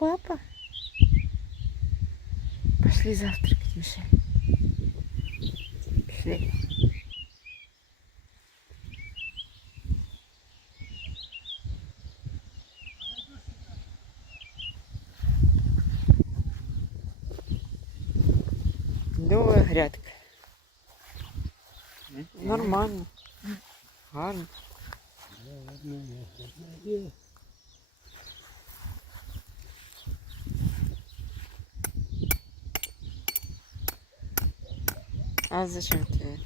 папа. Пошли завтракать, Мишель. Пошли. Льова грядка. Нормально. Гарно. Az da şimdi.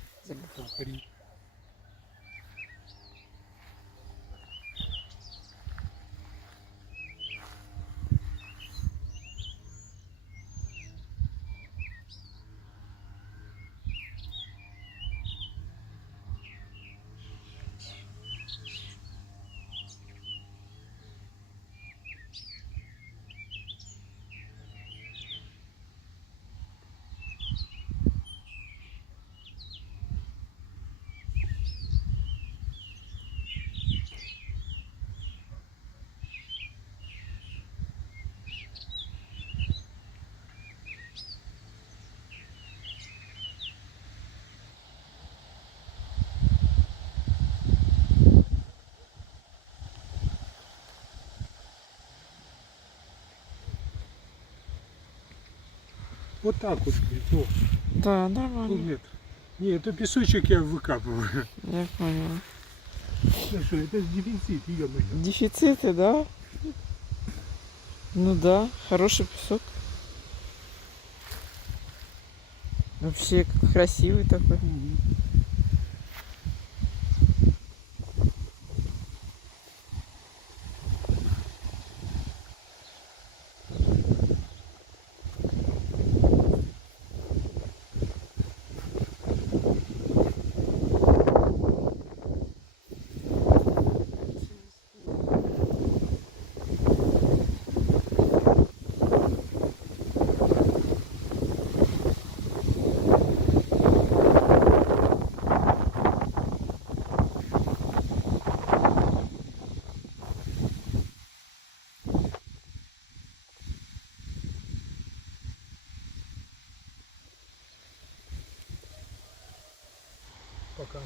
Вот так вот, блядь, о, Да, нормально. полметра. Не, это песочек я выкапываю. Я поняла. Ну что, это дефицит, ё-моё. Дефициты, да? Ну да, хороший песок. Вообще красивый такой. Мгм. Пока.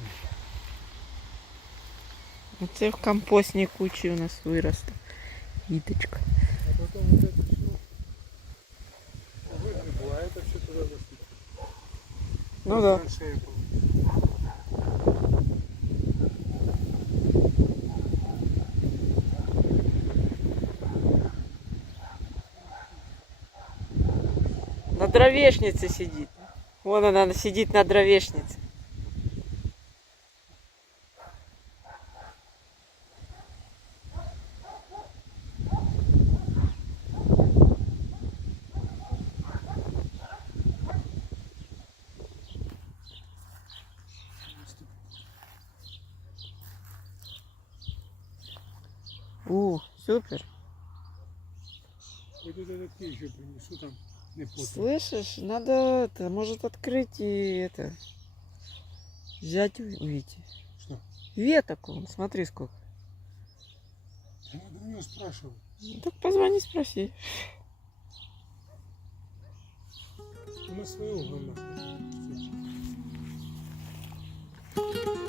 Оце в компостній кучі у нас виросла. Віточка. А потом вот это все выгребу, а это все туда засыпать. Ну да. Траншея получится. На дровешнице сидит. Вон она сидит на дровешнице. У, супер. Вот это такие еще принесу там не потом. Слышишь, надо это, может открыть и это взять у у Вити. Что? Веток он, смотри сколько. Я надо у него спрашивать. Ну, Так позвони, спроси. Мы своего гамма. Правильно?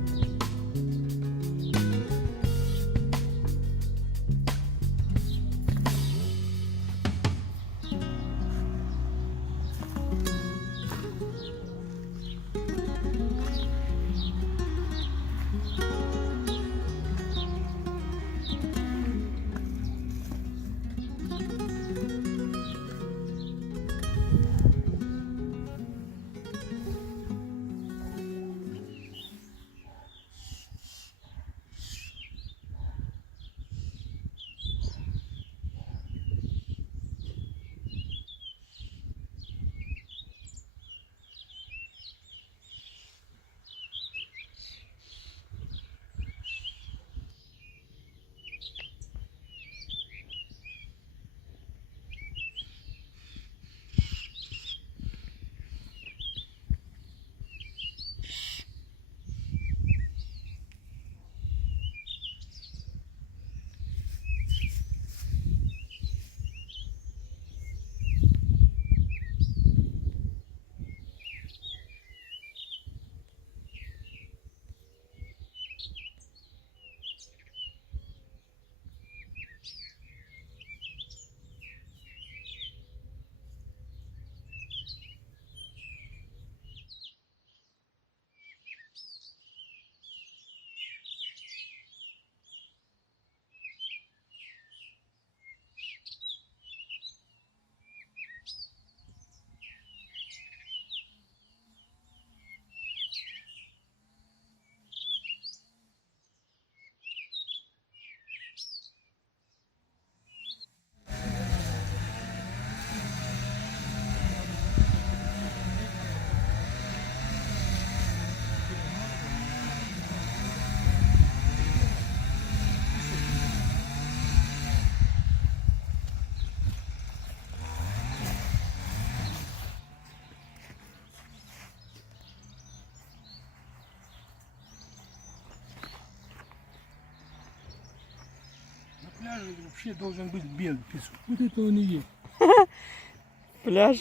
вообще должен быть белый песок. Вот этого не есть. Пляж.